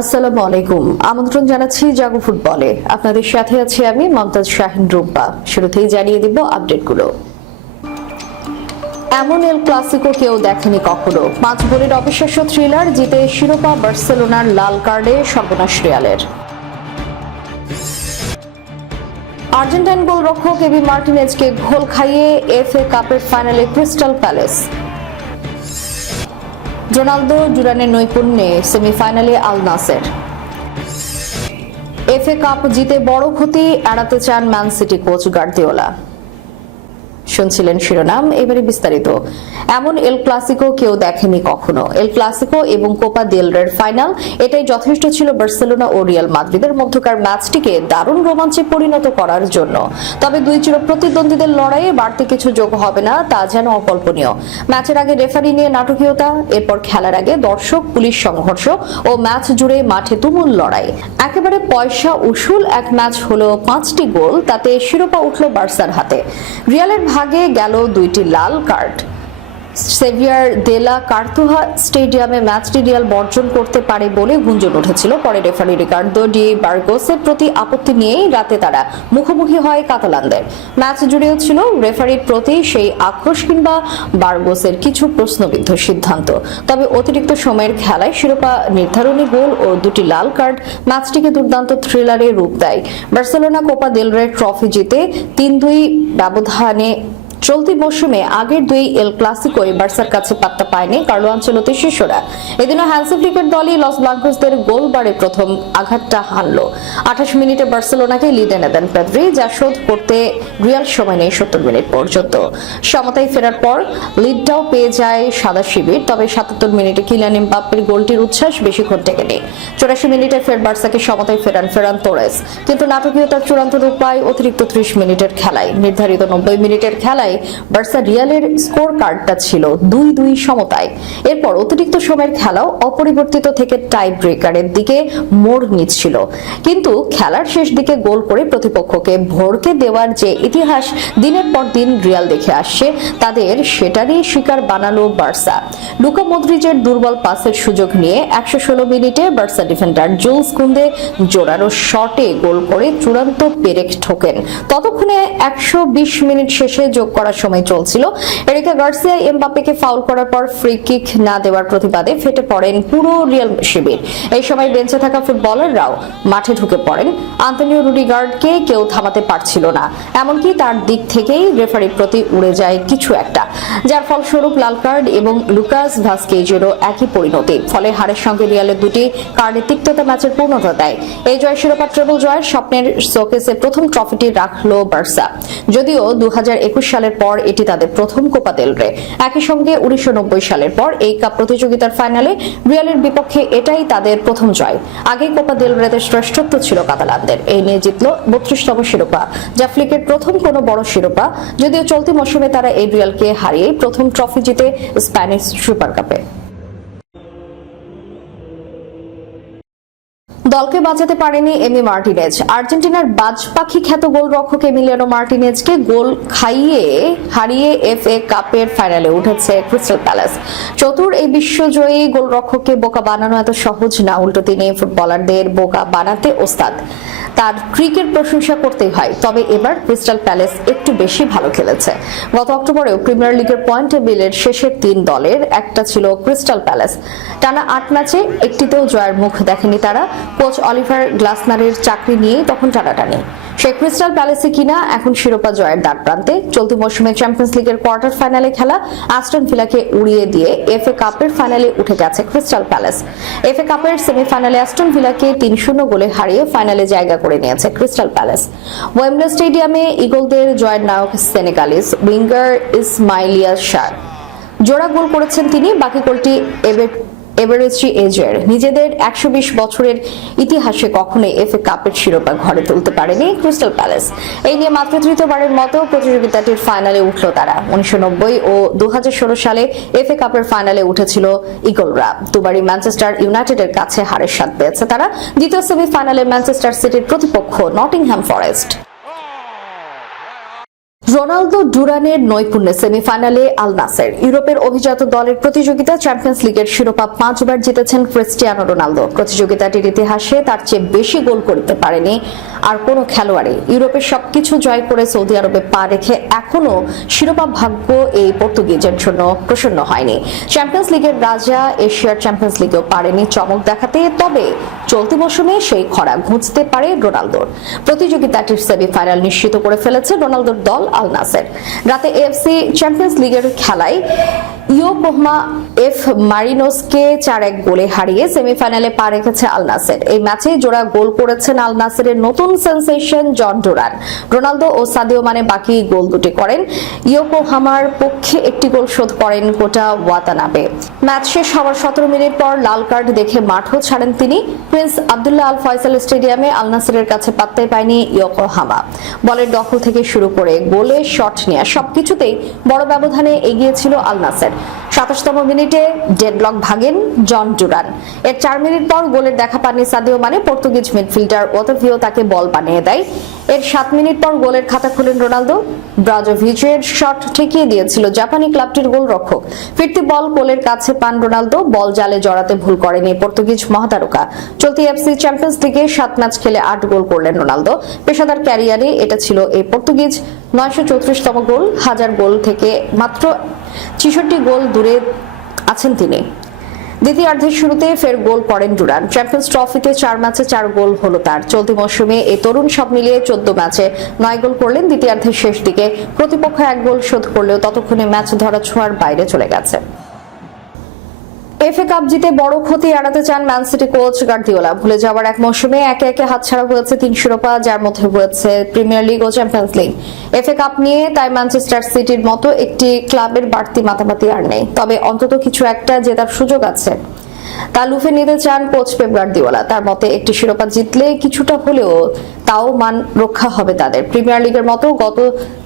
আসসালামু আলাইকুম। আমন্ত্রণ জানাচ্ছি জাগো ফুটবলে। আপনাদের সাথে আছি আমি মমতাজ শাহিন রুব্বা শুরুতেই জানিয়ে দিব আপডেটগুলো। এমন এল ক্লাসিকো কেউ দেখেনি কখনো। পাঁচ গোলের অবিশ্বাস্য থ্রিলার জিতে শিরোপা বার্সেলোনার লাল কার্ডে সর্বনাশ রিয়ালের। আর্জেন্টাইন গোলরক্ষক এবি মার্টিনেজকে ঘোল খাইয়ে এফএ কাপের ফাইনালে ক্রিস্টাল প্যালেস। রোনালদো, জুরানের নৈপুণ্যে সেমিফাইনালে আল নাসের। এফএ কাপ জিতে বড় ক্ষতি, এড়াতে চান ম্যান সিটি কোচ গার্দিওলা। শুনছিলেন শিরোনাম, এবারে বিস্তারিত। এমন এল ক্লাসিকো কেউ দেখেনি কখনো। এল ক্লাসিকো এবং কোপা দেল রের ফাইনাল এটাই যথেষ্ট ছিল বার্সেলোনা ও রিয়াল মাদ্রিদের মধ্যকার ম্যাচটিকে দারুণ রোমাঞ্চে পরিণত করার জন্য। তবে দুই চির প্রতিদ্বন্দ্বীদের লড়াইয়ে বাড়তি কিছু যোগ হবে না, তা যেন অকল্পনীয়। ম্যাচের আগে রেফারি নিয়ে নাটকীয়তা, এরপর খেলার আগে দর্শক, পুলিশ সংঘর্ষ ও ম্যাচ জুড়ে মাঠে তুমুল লড়াই। একেবারে পয়সা উসুল এক ম্যাচ হলো পাঁচটি গোল, তাতে শিরোপা উঠল বার্সার হাতে। রিয়ালের ভাগে গেল দুইটি লাল কার্ড। সেভিয়ার দেলা কার্তুহা স্টেডিয়ামে ম্যাচটি রিয়াল বর্জন করতে পারে বলে গুঞ্জন উঠেছিল। পরে রেফারি রিকার্ডো, ডি বার্গোসের প্রতি আপত্তি নিয়েই রাতে তারা মুখোমুখি হয় কাতালানদের। ম্যাচ জুড়েও ছিল রেফারির প্রতি সেই আক্রোশ কিংবা বার্গোসের কিছু প্রশ্নবিদ্ধ সিদ্ধান্ত। তবে অতিরিক্ত সময়ের খেলায় শিরোপা, নির্ধারণী গোল ও দুটি লাল কার্ড ম্যাচটিকে দুর্দান্ত থ্রিলারে রূপ দেয়। বার্সেলোনা কোপা দেল রে ট্রফি জিতে তিন দুই ব্যবধানে চলতি মৌসুমে আগের দুই এল ক্লাসিকোয় বার্সার কাছে পাত্তা পায়নি কার্লো আঞ্চলতি শিষ্যরা এদিনও হ্যান্সি ফ্লিকের দলই লস ব্লাঙ্কোসদের গোল বারে প্রথম আঘাতটা হানল। আঠাশ মিনিটে বার্সেলোনাকে লিডে এনে দেন পেদ্রি, যা শোধ করতে রিয়াল সময় নেই সত্তর মিনিট পর্যন্ত। সমতায় ফেরার পর লিডটাও পেয়ে যায় সাদা শিবির, তবে সাতাত্তর মিনিটে কিলিয়ান এমবাপ্পের গোলটির উচ্ছ্বাস বেশিক্ষণ টেকেনি। চৌরাশি মিনিটে ফের বার্সাকে সমতায় ফেরান ফেরান তোরেস। কিন্তু নাটকীয়তার চূড়ান্ত রূপ পায় অতিরিক্ত ত্রিশ মিনিটের খেলায়। নির্ধারিত নব্বই মিনিটের খেলায় বার্সা রিয়ালের স্কোর কার্ডটা ছিল দুই দুই সমতায়। এরপর অতিরিক্ত সময়ের খেলাও অপরিবর্তিত থেকে টাই ব্রেকারের দিকে মোড় নিচ্ছিল। কিন্তু খেলার শেষ দিকে গোল করে প্রতিপক্ষকে ভরকে দেওয়ার যে ইতিহাস দিনের পর দিন রিয়াল দেখে আসছে, তাদের সেটারই শিকার বানালো বার্সা। লুকা মদ্রিজের দুর্বল পাসের সুযোগ নিয়ে একশো ষোলো মিনিটে বার্সা ডিফেন্ডার জুলস কুন্দে জোরালো শটে গোল করে চূড়ান্ত পেরেক ঠোকেন। ততক্ষণে একশো বিশ মিনিট শেষে যোগ করার সময় চলছিল। এরিকা গার্সিয়া, এমবাপ্পেকে ফাউল করার পর ফ্রি কিক না দেওয়ার প্রতিবাদে ফেটে পড়েন পুরো রিয়াল শিবির। এই সময় বেঞ্চে থাকা ফুটবলাররাও মাঠে ঢুকে পড়েন। আন্তনিও রুডিগার্ডকে কেউ থামাতে পারছিল না। এমনকি তার দিক থেকেই রেফারির প্রতি উড়ে যায় কিছু একটা। যার ফলস্বরূপ লাল কার্ড এবং লুকাস ভাস্কেজেরও একই পরিণতি। ফলে হারের সঙ্গে রিয়ালের দুটি কার্ডে তিক্ততা ম্যাচের পূর্ণতা দেয়। এই জয় শিরোপা ট্রেবল জয়ের স্বপ্নের শোকেসে প্রথম ট্রফিটি রাখল বার্সা। যদিও দু সালের পর এটি তাদের প্রথম কোপা দেল রে একই সঙ্গে উনিশশো সালের পর এই কাপ প্রতিযোগিতার ফাইনালে রিয়ালের বিপক্ষে এটাই তাদের প্রথম জয়। আগে কোপা দেল রেতে শ্রেষ্ঠত্ব ছিল কাতালানদের। এই নিয়ে জিতল বত্রিশতম শিরোপা, যা ফ্লিকের প্রথম কোনো বড় শিরোপা। যদিও চলতি মৌসুমে তারা এই রিয়ালকে হারিয়ে প্রথম ট্রফি জিতে স্প্যানিশ সুপার কাপে। দলকে বাঁচাতে পারেনি এমি মার্টিনেজ। আর্জেন্টিনার বাজ পাখি খ্যাত গোলরক্ষক এমিলিয়ানো মার্টিনেজকে গোল খাইয়ে হারিয়ে এফ এ কাপের ফাইনালে উঠেছে ক্রিস্টাল প্যালেস। চতুর এই বিশ্বজয়ী গোলরক্ষককে বোকা বানানো এত সহজ না, উল্টো তিনি ফুটবলারদের বোকা বানাতে ওস্তাদ। তার ক্রিকেট প্রশংসা করতেই হয়, তবে এবার ক্রিস্টাল প্যালেস একটু বেশি ভালো খেলেছে। গত অক্টোবরেও প্রিমিয়ার লিগের পয়েন্ট টেবিলের শেষের তিন দলের একটা ছিল ক্রিস্টাল প্যালেস। টানা আট ম্যাচে একটিতেও জয়ের মুখ দেখেনি তারা। কোচ অলিভার গ্লাসনারের চাকরি নিয়েই তখন টানাটানি। সে ক্রিস্টাল প্যালেসে কিনা এখন শিরোপা জয়ের দ্বার প্রান্তে। চলতি মৌসুমে চ্যাম্পিয়ন্স লিগের কোয়ার্টার ফাইনালে খেলা অ্যাস্টন ভিলাকে উড়িয়ে দিয়ে এফএ কাপের ফাইনালে উঠে গেছে ক্রিস্টাল প্যালেস। এফএ কাপের সেমিফাইনালে অ্যাস্টন ভিলাকে তিন শূন্য গোলে হারিয়ে ফাইনালে জায়গা করে নিয়েছে ক্রিস্টাল প্যালেস। ওয়েমলে স্টেডিয়ামে ইগলদের জয়ের নায়ক সেনেগালিস, উইঙ্গার ইসমাইলিয়া শাহ। জোড়া গোল করেছেন তিনি, বাকি গোলটি এবের এভারেস্টি এজের নিজেদের একশো বিশ বছরের ইতিহাসে কখনোই এফএ কাপের শিরোপা ঘরে তুলতে পারেনি ক্রিস্টাল প্যালেস। এই নিয়ে মাত্র তৃতীয়বারের মতো প্রতিযোগিতাটির ফাইনালে উঠল তারা। উনিশশো নব্বই ও দু হাজার ষোলো সালে এফএ কাপের ফাইনালে উঠেছিল ইগলরা দুবারই ম্যানচেস্টার ইউনাইটেডের কাছে হারের স্বাদ পেয়েছে তারা। দ্বিতীয় সেমিফাইনালে ম্যানচেস্টার সিটির প্রতিপক্ষ নটিংহ্যাম ফরেস্ট। রোনালদো ডুরানের নৈপুণ্যে সেমিফাইনালে আল নাসের। ইউরোপের অভিজাত দলের প্রতিযোগিতা চ্যাম্পিয়ন্স লিগের শিরোপা পাঁচবার জিতেছেন ক্রিস্টিয়ানো রোনালদো। প্রতিযোগিতাটির ইতিহাসে তার চেয়ে বেশি গোল করতে পারেনি আর কোনো খেলোয়াড়ই। ইউরোপের সবকিছু জয় করে সৌদি আরবে পা রেখে এখনও শিরোপা ভাগ্য এই পর্তুগিজের জন্য প্রসন্ন হয়নি। চ্যাম্পিয়ন্স লিগের রাজা এশিয়ার চ্যাম্পিয়ন্স লিগেও পারেনি চমক দেখাতে, তবে চলতি মৌসুমে সেই খরা ঘুঁচতে পারে রোনালদোর। প্রতিযোগিতাটির সেমিফাইনাল নিশ্চিত করে ফেলেছে রোনালদোর দল আল নাসের রাতে এফসি চ্যাম্পিয়ন্স লিগের খেলায় ইয়োকোহমা এফ মারিনোসকে চার এক গোলে হারিয়ে সেমিফাইনালে পা রেখেছে আল নাসের। এই ম্যাচে জোড়া গোল করেছেন আল নাসেরের নতুন সেন্সেশন জন ডোরান। রোনালদো ও সাদিও মানে বাকি গোল দুটি করেন। ইয়োকোহামার পক্ষে একটি গোল শোধ করেন কোটা ওয়াতানাবে। ম্যাচ শেষ হওয়ার সতেরো মিনিট পর লাল কার্ড দেখে মাঠও ছাড়েন তিনি। প্রিন্স আবদুল্লাহ আল ফয়সাল স্টেডিয়ামে আল নাসেরের কাছে পাত্তাই পায়নি ইয়োকোহামা। বলের দখল থেকে শুরু করে গোলে শট নেওয়া সবকিছুতেই বড় ব্যবধানে এগিয়ে ছিল আল নাসের। সাতাশতম মিনিটে ডেডলক ভাগেন জন ডুরান। এর চার মিনিট পর গোলের দেখা পাননি সাদিও মানে পর্তুগিজ মিডফিল্ডার ওতভিও তাকে বল বানিয়ে দেয়। এর সাত মিনিট পর গোলের খাতা খুলেন রোনালদো। ব্রাজোভিচের শট ঠেকিয়ে দিয়েছিল জাপানি ক্লাবটির গোলরক্ষক। ফিরতি বল গোলের কাছে পান রোনালদো, বল জালে জড়াতে ভুল করেনি পর্তুগিজ মহাতারকা। চলতি এফসি চ্যাম্পিয়ন্স লিগে সাত ম্যাচ খেলে আট গোল করলেন রোনালদো। পেশাদার ক্যারিয়ারে এটা ছিল এই পর্তুগিজ। নয়শো চৌত্রিশতম গোল, হাজার গোল থেকে মাত্র ছিষট্টি গোল দূরে আছেন তিনি। দ্বিতীয়ার্ধের শুরুতে ফের গোল করেন ডুরান। চ্যাম্পিয়ন্স ট্রফিতে চার ম্যাচে চার গোল হলো তার। চলতি মৌসুমে এই তরুণ সব মিলিয়ে চোদ্দ ম্যাচে নয় গোল করলেন দ্বিতীয়ার্ধের শেষ দিকে। প্রতিপক্ষ এক গোল শোধ করলেও ততক্ষণে ম্যাচ ধরা ছোঁয়ার বাইরে চলে গেছে। এফএ কাপ জিতে বড় ক্ষতি এড়াতে চান ম্যান সিটি কোচ গার্দিওলা। ভুলে যাওয়ার এক মৌসুমে একে একে হাতছাড়া হয়েছে তিন শিরোপা যার মধ্যে রয়েছে প্রিমিয়ার লিগ ও চ্যাম্পিয়ন্স লিগ। এফএ কাপ নিয়ে তাই ম্যানচেস্টার সিটির মতো একটি ক্লাবের বাড়তি মাতামাতি আর নেই। তবে অন্তত কিছু একটা জেতার সুযোগ আছে। তা লুফে নিতে চান কোচ পেপ গার্দিওলা। তার মতে একটি শিরোপা জিতলে কিছুটা হলেও তাও মান রক্ষা হবে তাদের। প্রিমিয়ার লিগের মতো গত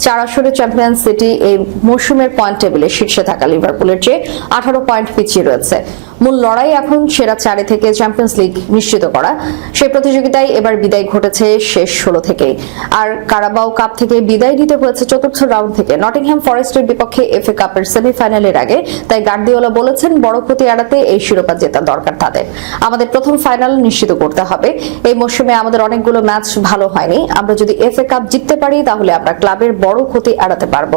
চার আসরে চ্যাম্পিয়ন্স সিটি এই মৌসুমের পয়েন্ট টেবিলে শীর্ষে থাকা লিভারপুলের চেয়ে আঠারো পয়েন্ট পিছিয়ে রয়েছে। মূল লড়াই এখন সেরা চারে থেকে চ্যাম্পিয়ন্স লিগ নিশ্চিত করা। সেই প্রতিযোগিতায় এবার বিদায় ঘটেছে শেষ ষোলো থেকেই। আর কারাবাও কাপ থেকে বিদায় নিতে হয়েছে চতুর্থ রাউন্ড থেকে। নটিংহ্যাম ফরেস্টের বিপক্ষে এফএ কাপের সেমিফাইনালের আগে, তাই গার্দিওলা বলেছেন বড় ক্ষতি এড়াতে এই শিরোপা জেতা দরকার তাদের। আমাদের প্রথম ফাইনাল নিশ্চিত করতে হবে। এই মৌসুমে আমাদের অনেকগুলো ম্যাচ ভালো হয়নি। আমরা যদি এফএ কাপ জিততে পারি, তাহলে আমরা ক্লাবের বড় ক্ষতি এড়াতে পারব।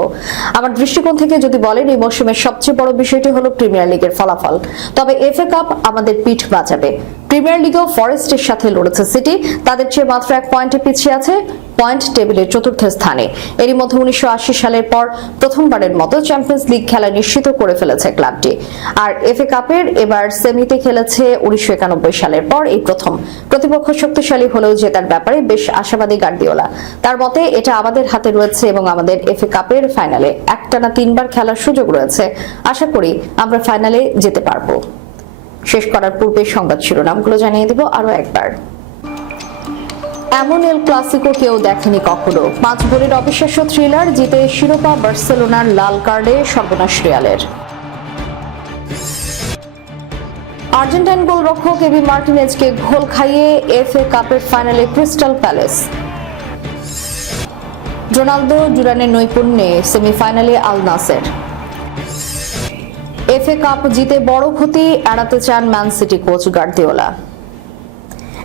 আমার দৃষ্টিকোণ থেকে যদি বলেন, এই মৌসুমের সবচেয়ে বড় বিষয়টি হলো প্রিমিয়ার লিগের ফলাফল। তবে এফএ কাপ আমাদের পিঠ বাঁচাবে। প্রিমিয়ার লিগেও ফরেস্টের সাথে লড়েছে সিটি তাদের চেয়ে মাত্র এক পয়েন্টে পিছিয়ে আছে। পয়েন্ট টেবিলের চতুর্থ স্থানে। এরই মধ্যে উনিশশো সালের পর প্রথমবারের মতো চ্যাম্পিয়ন্স লিগ খেলা নিশ্চিত করে ফেলেছে ক্লাবটি। আর এফএ কাপের এবার সেমিতে খেলেছে উনিশশো সালের পর এই প্রথম। প্রতিপক্ষ শক্তিশালী হলেও জেতার ব্যাপারে বেশ আশাবাদী গার্দিওলা। তার মতে, এটা আমাদের হাতে রয়েছে এবং আমাদের এফএ কাপের ফাইনালে একটানা তিনবার খেলার সুযোগ রয়েছে। আশা করি আমরা ফাইনালে যেতে পারব। শেষ করার পূর্বে সংবাদ শিরোনামগুলো জানিয়ে দিব আরও একবার। এমন এল ক্লাসিকো কেউ দেখেনি কখনো। পাঁচ গোলের অবিশ্বাস্য থ্রিলার জিতে শিরোপা বার্সেলোনার লাল কার্ডে সর্বনাশ রিয়ালের। আর্জেন্টাইন গোলরক্ষক এবি মার্টিনেজকে ঘোল খাইয়ে এফএ কাপের ফাইনালে ক্রিস্টাল প্যালেস। রোনালদো ডুরানের নৈপুণ্যে সেমিফাইনালে আল নাসের। এফএ কাপ জিতে বড় ক্ষতি এড়াতে চান ম্যান সিটি কোচ গার্দিওলা।